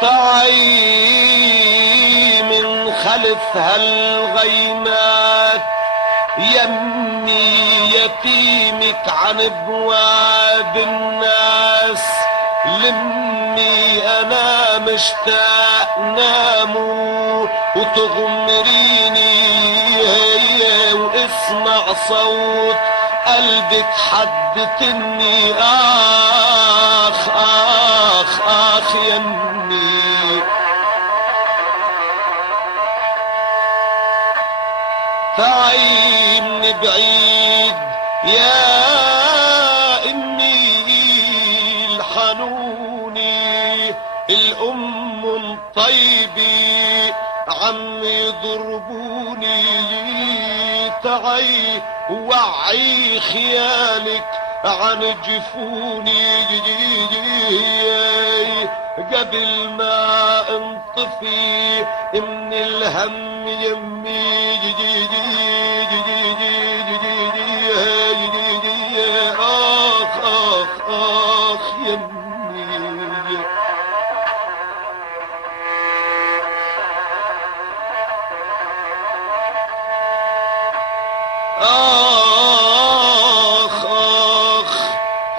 تعي من خلف هالغيمات يمي يتيمك عن ابواب الناس، لمي انا مشتاق نامو وتغمريني واسمع صوت قلبك حدتني اخ اخ اخ يمي. تعي من بعيد يا امي الحنوني، الام الطيبة عم يضربوني. تعي وعي خيالك عن جفوني قبل ما انطفي من الهم يمي. اخ اخ اخ يمي. اخ اخ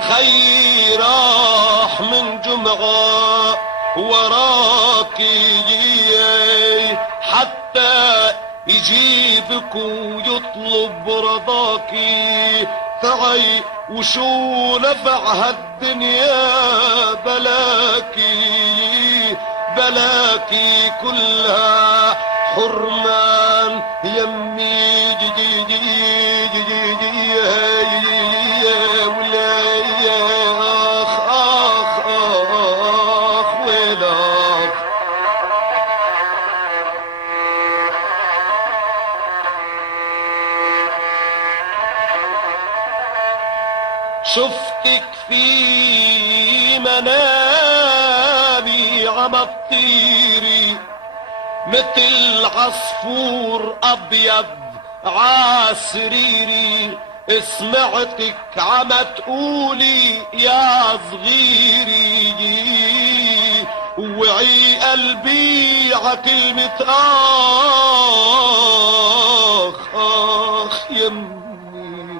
خي راح من جمعة وراكي حتى يجيبك ويطلب رضاكي. تعي وشو نفع هالدنيا بلاكي، بلاكي كلها حرمان يمي. اخ اخ اخ ويلاك. شفتك في منامي عم تطيري مثل عصفور ابيض عاسريري. سمعتك عم تقولي يا صغيري، وعي قلبي عكلمة اخ اخ يمي.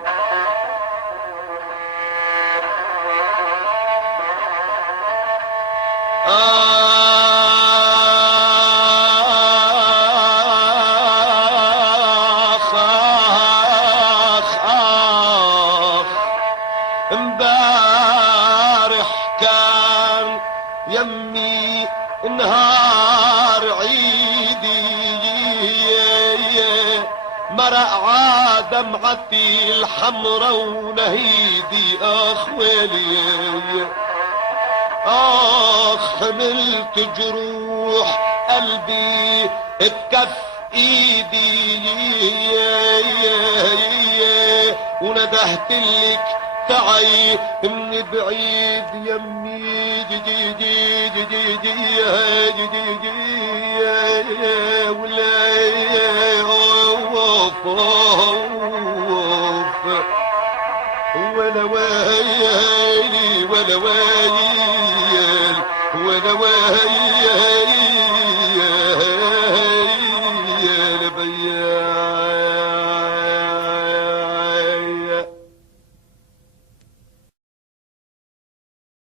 امبارح كان يمي نهار عيدي، مرق دمعتي الحمرا ونهيدي. اخ ويلي اخ حملت جروح قلبي بكف ايدي وندهت لك تعي من بعيد يمي. ولا اوف اوف ولا ويلي ولا ويل ولا ويل